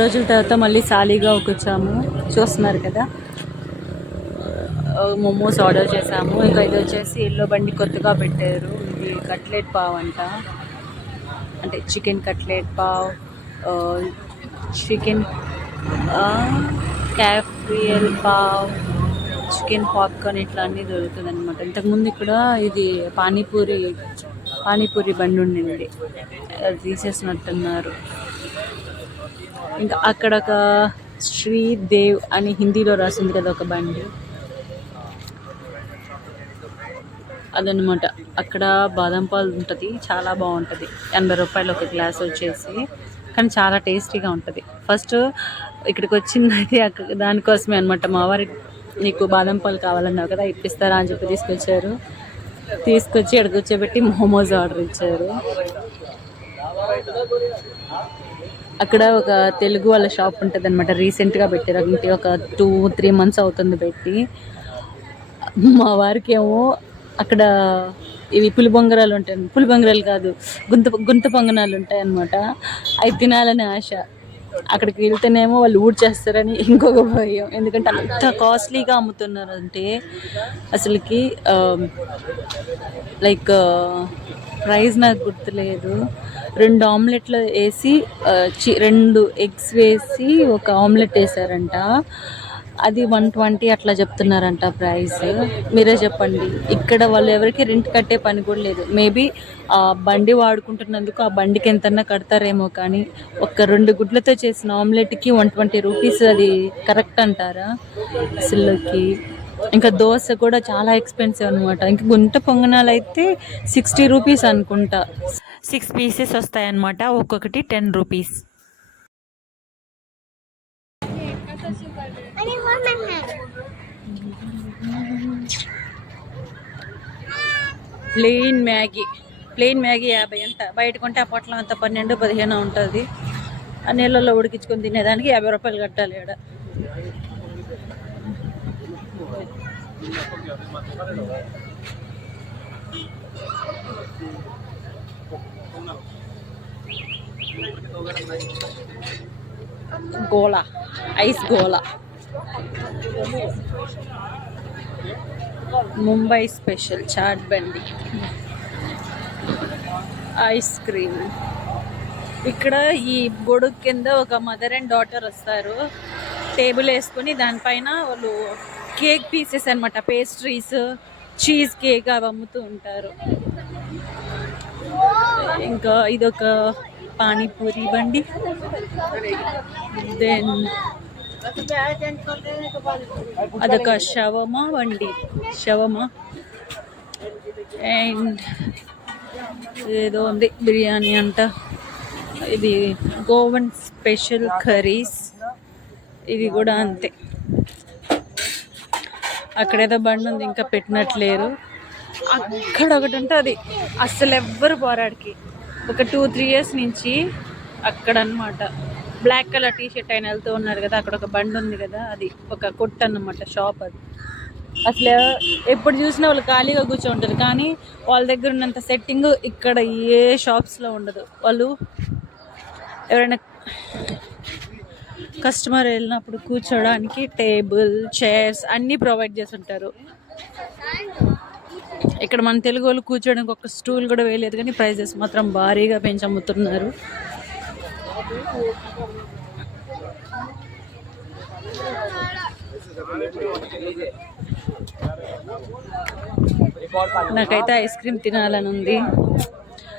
రోజుల తర్వాత మళ్ళీ సాలీగా వచ్చాము చూస్తున్నారు కదా. మోమోస్ ఆర్డర్ చేసాము ఇంకా ఇది వచ్చేసి ఎల్లో బండి కొత్తగా పెట్టారు. ఇది కట్లెట్ పావ్ అంట. అంటే chicken cutlet pav. Chicken cafreal pav chicken popcorn ఇట్లా అన్నీ దొరుకుతుంది అనమాట ఇంతకుముందు ఇక్కడ ఇది పానీపూరి పానీపూరి బండి ఉండింది. అది తీసేసినట్టున్నారు. ఇంకా అక్కడ ఒక శ్రీదేవ్ అని హిందీలో రాసింది కదా ఒక బండి. అదనమాట అక్కడ బాదం పాలు ఉంటుంది చాలా బాగుంటుంది. ఎనభై రూపాయలు ఒక గ్లాస్ వచ్చేసి. కానీ చాలా టేస్టీగా ఉంటుంది. ఫస్ట్ ఇక్కడికి వచ్చింది అక్కడ దానికోసమే అనమాట మా వారి నీకు బాదం పాలు కావాలన్నావు కదా ఇప్పిస్తారా అని చెప్పి తీసుకొచ్చారు. తీసుకొచ్చి ఇక్కడ కూర్చోబెట్టి మోమోస్ ఆర్డర్ ఇచ్చారు. అక్కడ ఒక తెలుగు వాళ్ళ షాప్ ఉంటుంది అనమాట రీసెంట్గా పెట్టారు. అంటే ఒక టూ త్రీ మంత్స్ అవుతుంది పెట్టి. మా వారికి ఏమో అక్కడ ఇవి పులి బొంగరాలు ఉంటాయి. పులి బొంగరాలు కాదు గుంత గుంత పొంగనాలు ఉంటాయి అనమాట అవి తినాలని ఆశ. అక్కడికి వెళ్తేనేమో వాళ్ళు ఊడ్ చేస్తారని ఇంకొక భయం. ఎందుకంటే అంత కాస్ట్లీగా అమ్ముతున్నారు అంటే అసలుకి um, లైక్ ప్రైస్ uh, నాకు గుర్తులేదు. రెండు ఆమ్లెట్లు వేసి చి- రెండు ఎగ్స్ వేసి ఒక ఆమ్లెట్ వేసారంట. అది వన్ ట్వంటీ అట్లా చెప్తున్నారంట ప్రైస్. మీరే చెప్పండి. ఇక్కడ వాళ్ళు ఎవరికి రెంట్ కట్టే పని కూడా లేదు. మేబీ ఆ బండి వాడుకుంటున్నందుకు ఆ బండికి ఎంతన్నా కడతారేమో కానీ ఒక రెండు గుడ్లతో చేసిన ఆమ్లెట్కి వన్ ట్వంటీ రూపీస్ అది కరెక్ట్ అంటారా? అసలుకి ఇంకా దోశ కూడా చాలా ఎక్స్పెన్సివ్ అనమాట ఇంకా గుంట పొంగనాలు అయితే సిక్స్టీ రూపీస్ అనుకుంటా. సిక్స్ పీసెస్ వస్తాయి అనమాట ఒక్కొక్కటి ten rupees plain Maggi plain Maggi యాభై అంట. బయట కొంటే ఆ పొట్లం అంత పన్నెండు పదిహేను ఉంటుంది. ఆ నీళ్ళల్లో ఉడికించుకొని తినేదానికి యాభై రూపాయలు కట్టాలి ఆడ. గోళ ఐస్ గోళ. ముంబై స్పెషల్ చాట్ బండి. Ice cream. ఇక్కడ ఈ గొడుగు కింద ఒక మదర్ అండ్ డాటర్ వస్తారు. టేబుల్ వేసుకొని దానిపైన వాళ్ళు కేక్ పీసెస్ అన్నమాట పేస్ట్రీస్ చీజ్ కేక్ అవి అమ్ముతూ ఉంటారు. ఇంకా ఇదొక పానీపూరి బండి. దెన్ అదొక షవమా బండి షవమా అండ్ ఏదో ఉంది బిర్యానీ అంట. ఇది గోవన్ స్పెషల్ కర్రీస్. ఇది కూడా అంతే. అక్కడేదో బండి ఉంది ఇంకా పెట్టినట్లేరు. అక్కడ ఒకటి ఉంటుంది అస్సలు ఎవ్వరు పోరాడికి. ఒక టూ త్రీ ఇయర్స్ నుంచి అక్కడ అన్నమాట బ్లాక్ కలర్ టీ షర్ట్ ఆయన వెళ్తూ ఉన్నారు కదా అక్కడ ఒక బండి ఉంది కదా అది ఒక కొట్టు అన్నమాట షాప్ అది. అసలు ఎప్పుడు చూసినా వాళ్ళు ఖాళీగా కూర్చోంటారు కానీ వాళ్ళ దగ్గర ఉన్నంత సెట్టింగ్ ఇక్కడ ఏ షాప్స్లో ఉండదు. వాళ్ళు ఎవరైనా కస్టమర్ వెళ్ళినప్పుడు కూర్చోడానికి టేబుల్ చైర్స్ అన్నీ ప్రొవైడ్ చేసి ఉంటారు ఇక్కడ మన తెలుగు వాళ్ళు కూర్చోడానికి ఒక స్టూల్ కూడా వేయలేదు కానీ ప్రైజెస్ మాత్రం భారీగా పెంచి అమ్ముతున్నారు నాకైతే ఐస్ క్రీమ్ తినాలని ఉంది.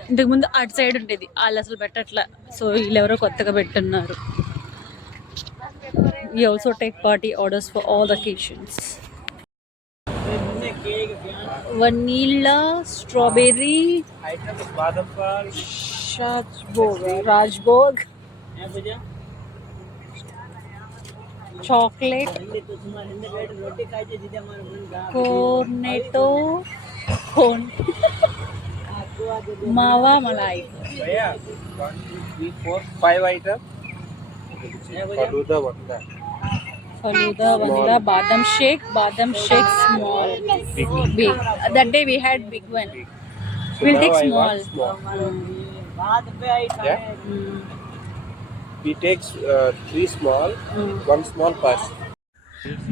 ఇంతకుముందు అటు సైడ్ ఉండేది. వాళ్ళు అసలు పెట్టట్లా. సో వీళ్ళు ఎవరో కొత్తగా పెట్టున్నారు. We also take party orders for all occasions. Vanilla, strawberry, Rajbog, chocolate, cornetto, corn, mawa malai. Three, four, five items. Faluda, one. Faluda vanilla badam shake badam shake small big that day we had big one will take small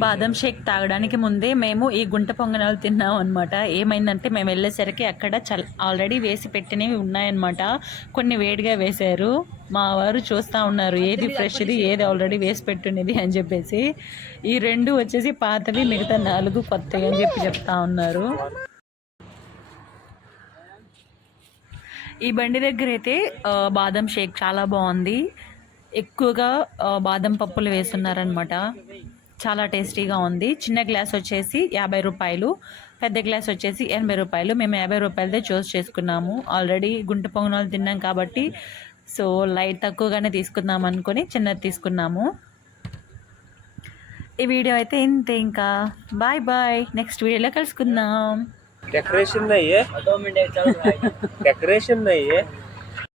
badam shake తాగడానికి ముందే మేము ఈ గుంట పొంగనాలు తిన్నాం అనమాట ఏమైందంటే మేము వెళ్ళేసరికి అక్కడ చల్ ఆల్రెడీ వేసి పెట్టినవి ఉన్నాయన్నమాట. కొన్ని వేడిగా వేశారు. మా వారు చూస్తూ ఉన్నారు ఏది ఫ్రెష్ది ఏది ఆల్రెడీ వేసి పెట్టున్నది అని చెప్పేసి. ఈ రెండు వచ్చేసి పాతవి మిగతా నాలుగు కొత్తవి అని చెప్పి చెప్తా ఉన్నారు. ఈ బండి దగ్గర అయితే బాదం షేక్ చాలా బాగుంది. ఎక్కువగా బాదం పప్పులు వేస్తున్నారనమాట చాలా టేస్టీగా ఉంది. చిన్న గ్లాస్ వచ్చేసి యాభై రూపాయలు పెద్ద గ్లాస్ వచ్చేసి ఎనభై రూపాయలు. మేము యాభై రూపాయలదే చూస్ చేసుకున్నాము. ఆల్రెడీ గుంట పొంగనాలు తిన్నాం కాబట్టి సో లైట్ తక్కువగానే తీసుకుందాం అనుకొని చిన్నది తీసుకున్నాము. ఈ వీడియో అయితే ఇంతే ఇంకా. Bye bye. నెక్స్ట్ వీడియోలో కలుసుకుందాం. Decoration नहीं